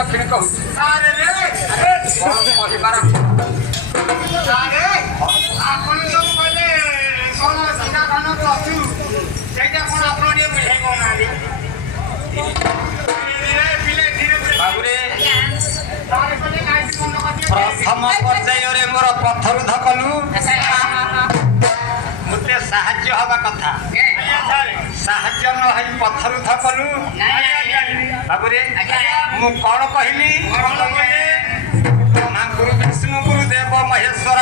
दक्षिण कहू अरे रे कहिबार अरे आपण तो बोले सोना सीधा खाना तो अचू ସେଇଟା କଣ ଆପଣ ଟିକେ ବୁଝେଇ କହୁନାହାନ୍ତି ପିଲେ ଧୀରେ ଧୀରେ ବାବୁରେ ତାର କହିଲେ ନାଇଟି ମନ କରିଦିଏ ପ୍ରଥମ ପର୍ଯ୍ୟାୟରେ ମୋର ପଥରୁଧ କଲୁ ମୋତେ ସାହାଯ୍ୟ ହବା କଥା ସାହାଯ୍ୟ ନ ହେଇ ପଥରୁଧ କଲୁ ବାବୁରେ ମୁଁ କଣ କହିଲି ବ୍ରହ୍ମା ଗୁରୁ ବିଷ୍ଣୁ ଗୁରୁ ଦେବ ମହେଶ୍ୱର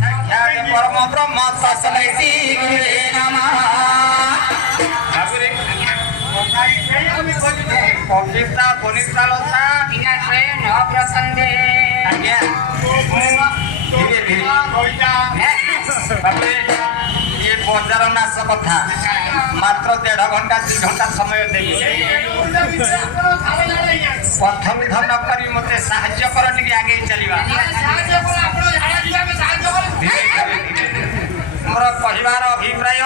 ସାକ୍ଷାତ ପରମ ବ୍ରହ୍ମ ତସ୍ମୈ ଶ୍ରୀ ଗୁରୁବେ ନମଃ ବାବୁରେ କବିତା ବନିତା ଲତା ବିନା ସ୍ୱୟଂ ଅପ୍ରସନ୍ଦେ ଆଜ୍ଞା ଧୀରେ ଧୀରେ ବାବୁରେ ये बजार नाश कथा मात्र 1.5 घंटा 2 घंटा समय देवी प्रथम धन करी मते साहाय्य कर टिके आगे चलिबा मोर कहिबार अभिप्राय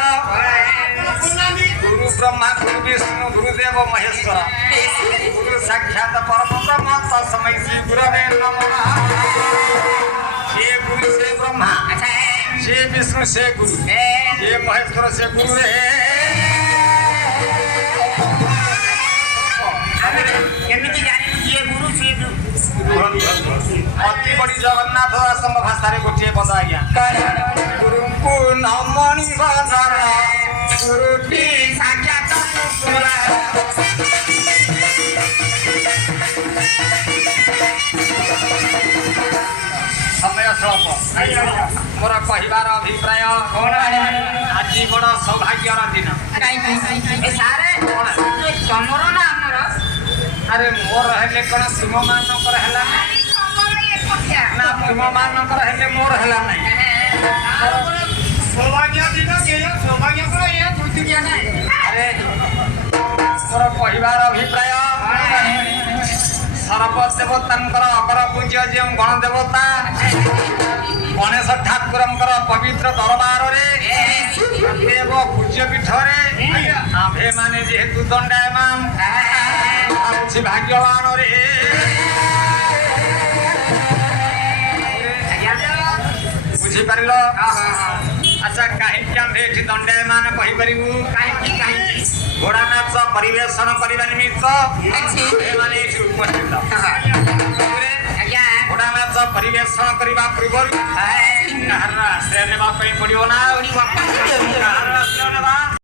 गुरु ब्रह्मा गुरु विष्णु गुरुदेव महेश्वर गुरु साक्षात परम ब्रह्म तस्मै श्री गुरवे नमः ये गुरु से ब्रह्मा से विष्णु से गुरु ये महेश्वर से गुरु है କେମିତି ଜାଣିବୁ କିଏ ଗୁରୁ ସିଏ ଅତି ବଡ଼ି ଜଗନ୍ନାଥ ଦାସଙ୍କ ଭାଷାରେ ଗୋଟିଏ ପଦ ଆଜ୍ଞା ଗୁରୁଙ୍କୁ ନମଣି ବଦର ଗୁରୁଟି ସାକ୍ଷାତ ସମୟ ସ୍ୱଳ୍ପ ମୋର କହିବାର ଅଭିପ୍ରାୟ ଆଜି ବଡ଼ ସୌଭାଗ୍ୟର ଦିନ ତମର ନା ଆମର ଆରେ ମୋର ହେଲେ କ'ଣ ତୁମମାନଙ୍କର ହେଲା ନା ତୁମମାନଙ୍କର ହେଲେ ମୋର ହେଲା ନାହିଁ ସୌଭାଗ୍ୟ ଦିନ ସୌଭାଗ୍ୟ କଣ ଏହା ଦୁର୍ଦିନିଆ ନାହିଁ ଆରେ ମୋର କହିବାର ଅଭିପ୍ରାୟ ସର୍ବ ଦେବତାଙ୍କର ଅଗର ପୂଜ୍ୟ ଯେଉଁ ଗଣଦେବତା ଗଣେଶ ଠାକୁରଙ୍କର ପବିତ୍ର ଦରବାରରେ ଦେବ ପୂଜ୍ୟ ପୀଠରେ ଆମ୍ଭେମାନେ ଯେହେତୁ ଦଣ୍ଡାୟମାନ ଭାବୁଛି ଭାଗ୍ୟବାନରେ ବୁଝିପାରିଲ ଆଚ୍ଛା କାହିଁକି ଆମ୍ଭେ ଏଠି ଦଣ୍ଡାୟମାନ କହିପାରିବୁ କାହିଁକି ଘୋଡ଼ା ନାଚ ପରିବେଷଣ କରିବା ନିମିତ୍ତ ଏମାନେ ଏଠି ଉପସ୍ଥିତ ଘୋଡ଼ା ନାଚ ପରିବେଷଣ କରିବା ପୂର୍ବରୁ କାହାର ଆଶ୍ରୟ ନେବା ପାଇଁ ପଡ଼ିବ ନା